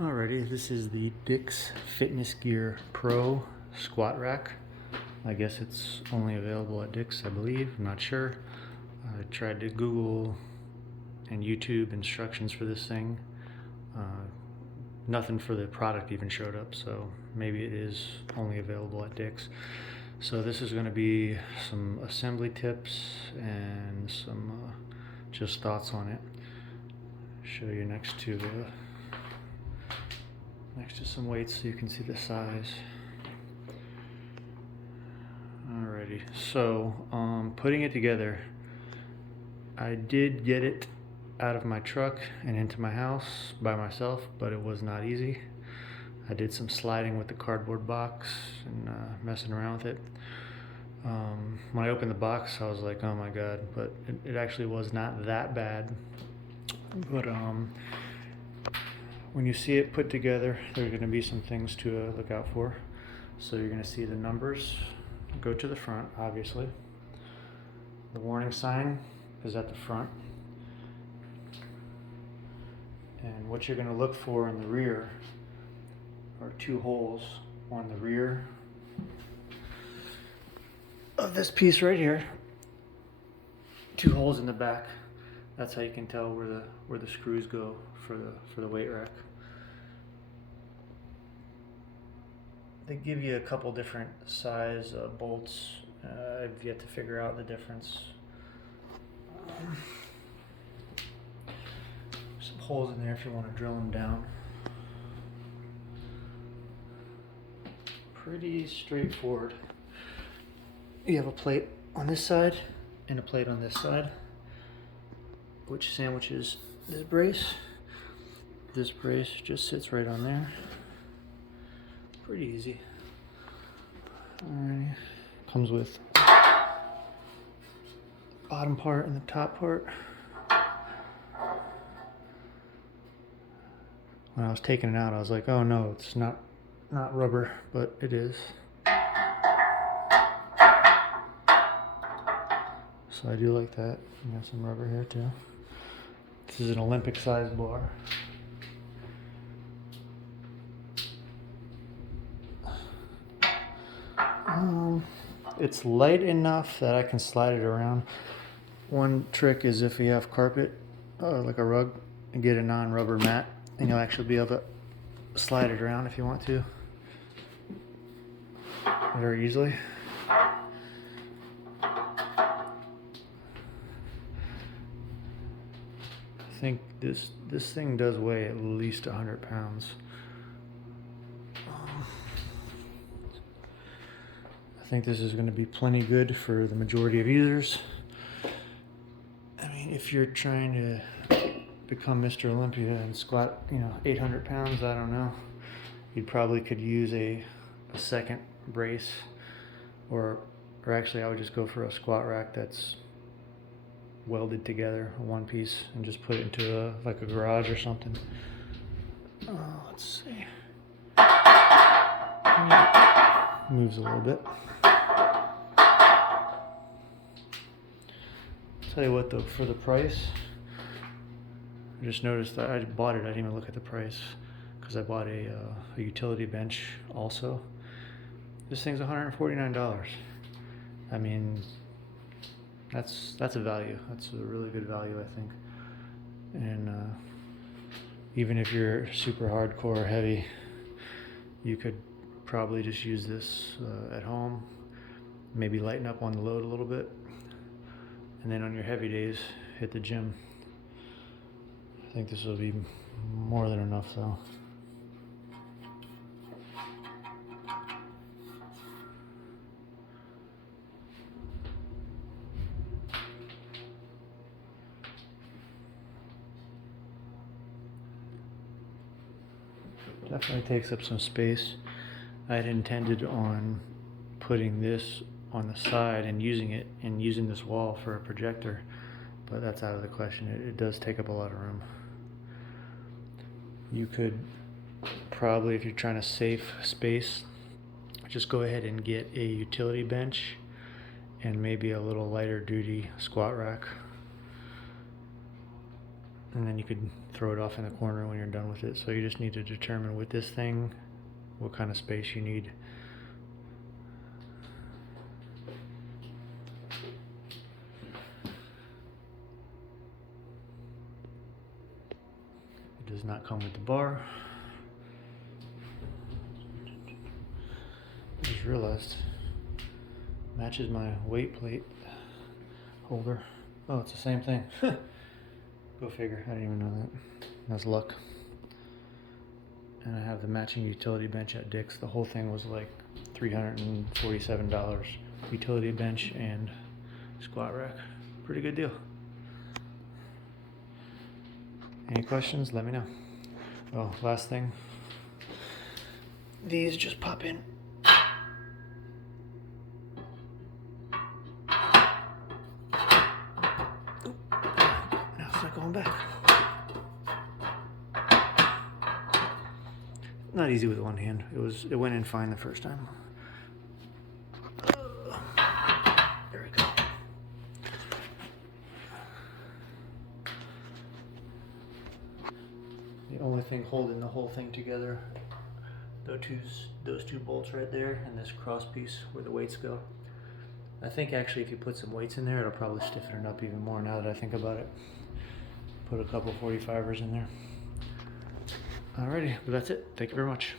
Alrighty, this is the Dick's Fitness Gear Pro squat rack. I guess it's only available at Dick's, I believe. I'm not sure. I tried to Google and YouTube instructions for this thing. Nothing for the product even showed up, so maybe it is only available at Dick's. So this is going to be some assembly tips and some just thoughts on it. Show you next to some weights so you can see the size. Alrighty, so putting it together, I did get it out of my truck and into my house by myself, but it was not easy. I did some sliding with the cardboard box and messing around with it. When I opened the box, I was like, oh my god, but it actually was not that bad. But when you see it put together, there are going to be some things to look out for. So you're going to see the numbers go to the front, obviously. The warning sign is at the front. And what you're going to look for in the rear are two holes on the rear of this piece right here. Two holes in the back. That's how you can tell where the screws go for the weight rack. They give you a couple different size bolts. I've yet to figure out the difference. Some holes in there if you want to drill them down. Pretty straightforward. You have a plate on this side and a plate on this side, which sandwiches this brace. This brace just sits right on there. Pretty easy. Alright, comes with bottom part and the top part. When I was taking it out, I was like, oh no, it's not rubber, but it is. So I do like that. You got some rubber here too. This is an Olympic size bar. It's light enough that I can slide it around. One trick is if you have carpet, like a rug, and get a non-rubber mat, and you'll actually be able to slide it around if you want to, very easily. I think this thing does weigh at least 100 pounds. I think this is going to be plenty good for the majority of users. I mean, if you're trying to become Mr. Olympia and squat, 800 pounds, I don't know. You probably could use a second brace, or actually I would just go for a squat rack that's welded together, one piece, and just put it into like a garage or something. Let's see. Moves a little bit. Tell you what though, for the price, I just noticed that I bought it. I didn't even look at the price because I bought a utility bench also. This thing's $149. I mean, that's a value. That's a really good value, I think. And even if you're super hardcore heavy, you could probably just use this at home, maybe lighten up on the load a little bit, and then on your heavy days hit the gym. I think this will be more than enough though. Definitely takes up some space. I had intended on putting this on the side and using this wall for a projector, but that's out of the question. It does take up a lot of room. You could probably, if you're trying to save space, just go ahead and get a utility bench and maybe a little lighter duty squat rack. And then you could throw it off in the corner when you're done with it. So you just need to determine with this thing what kind of space you need. It does not come with the bar. I just realized matches my weight plate holder. Oh, it's the same thing. Go figure. I didn't even know that. That's luck. And I have the matching utility bench at Dick's. The whole thing was like $347. Utility bench and squat rack. Pretty good deal. Any questions? Let me know. Oh, last thing. These just pop in. Now it's not going back. Not easy with one hand. It went in fine the first time. There we go. The only thing holding the whole thing together, those two bolts right there, and this cross piece where the weights go. I think actually if you put some weights in there, it'll probably stiffen it up even more now that I think about it. Put a couple 45ers in there. Alrighty, but that's it. Thank you very much.